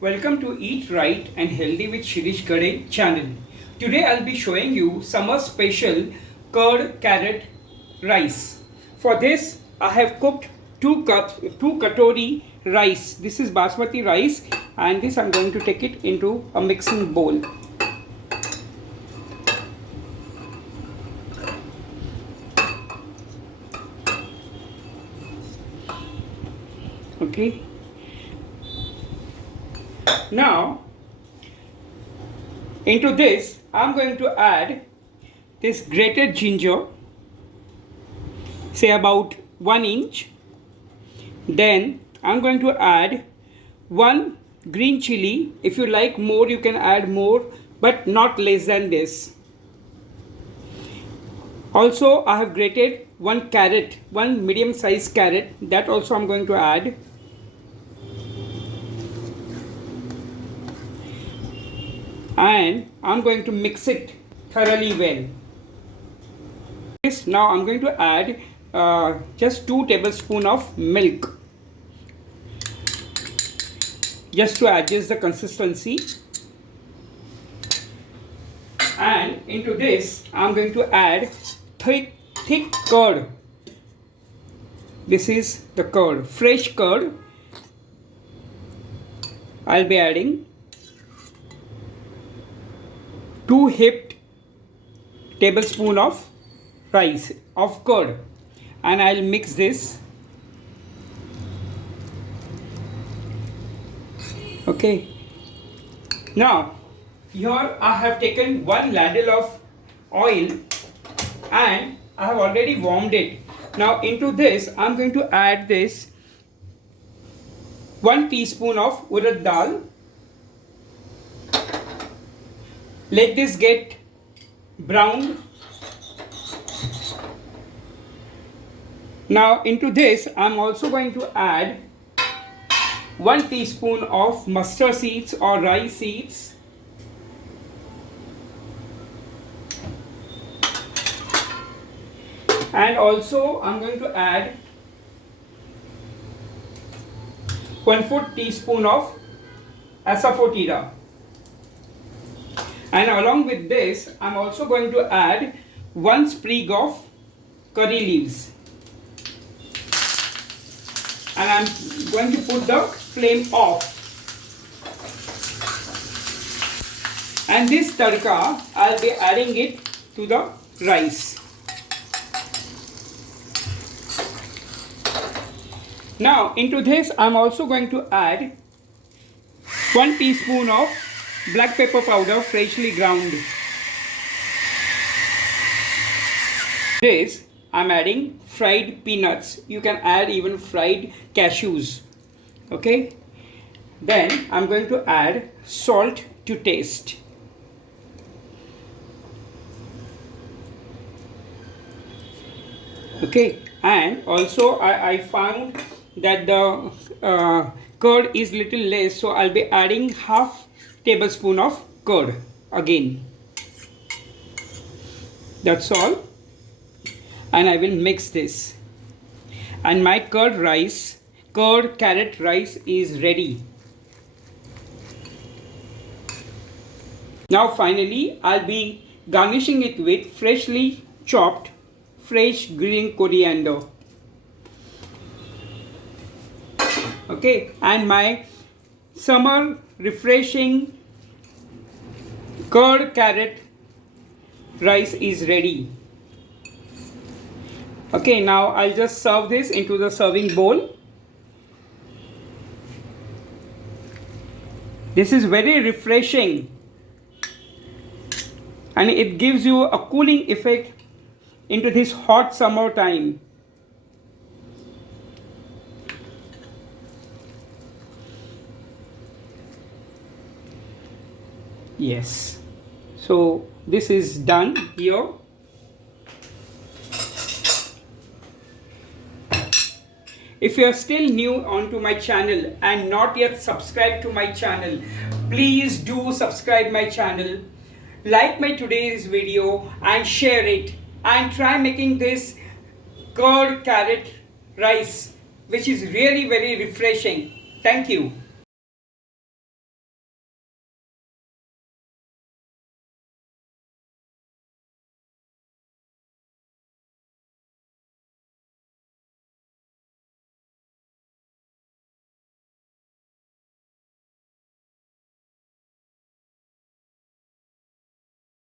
Welcome to Eat Right and Healthy with Shirish GRATED channel. Today I'll be showing you summer special curd carrot rice. For this I have cooked 2 katori rice. This is basmati rice and this I'm going to take it into a mixing bowl. Okay. Now into this I'm going to add this grated ginger, say about 1 inch. Then I'm going to add 1 green chili. If you like more you can add more, but not less than this. Also I have grated 1 carrot, 1 medium sized carrot, that also I'm going to add. And I'm going to mix it thoroughly well. Now I'm going to add just 2 tablespoons of milk, just to adjust the consistency. And into this I'm going to add thick curd. This is the curd, fresh curd. I'll be adding 2 heaped tablespoons of rice of curd, and I'll mix this. Okay. Now here I have taken 1 ladle of oil and I have already warmed it. Now into this I'm going to add this 1 teaspoon of urad dal. Let this get browned. Now into this I'm also going to add 1 teaspoon of mustard seeds or rice seeds. And also I'm going to add 1/4 teaspoon of ASAFOETIDA. And along with this I'm also going to add 1 sprig of curry leaves. And I'm going to put the flame off. And this tadka I'll be adding it to the rice. Now into this I'm also going to add 1 teaspoon of black pepper powder, freshly ground. This I'm adding fried peanuts. You can add even fried cashews. Okay. Then I'm going to add salt to taste. Okay. And also I found that the curd is little less, so I'll be adding half tablespoon of curd again. That's all. And I will mix this. And my curd carrot rice is ready. Now finally I'll be garnishing it with freshly chopped fresh green coriander. Okay, and my summer refreshing curd carrot rice is ready. Okay, now I'll just serve this into the serving bowl. This is very refreshing and it gives you a cooling effect into this hot summer time. Yes, so this is done here. If you are still new onto my channel and not yet subscribed to my channel, please do subscribe my channel, like my today's video and share it, and try making this curd carrot rice, which is really very refreshing. Thank you.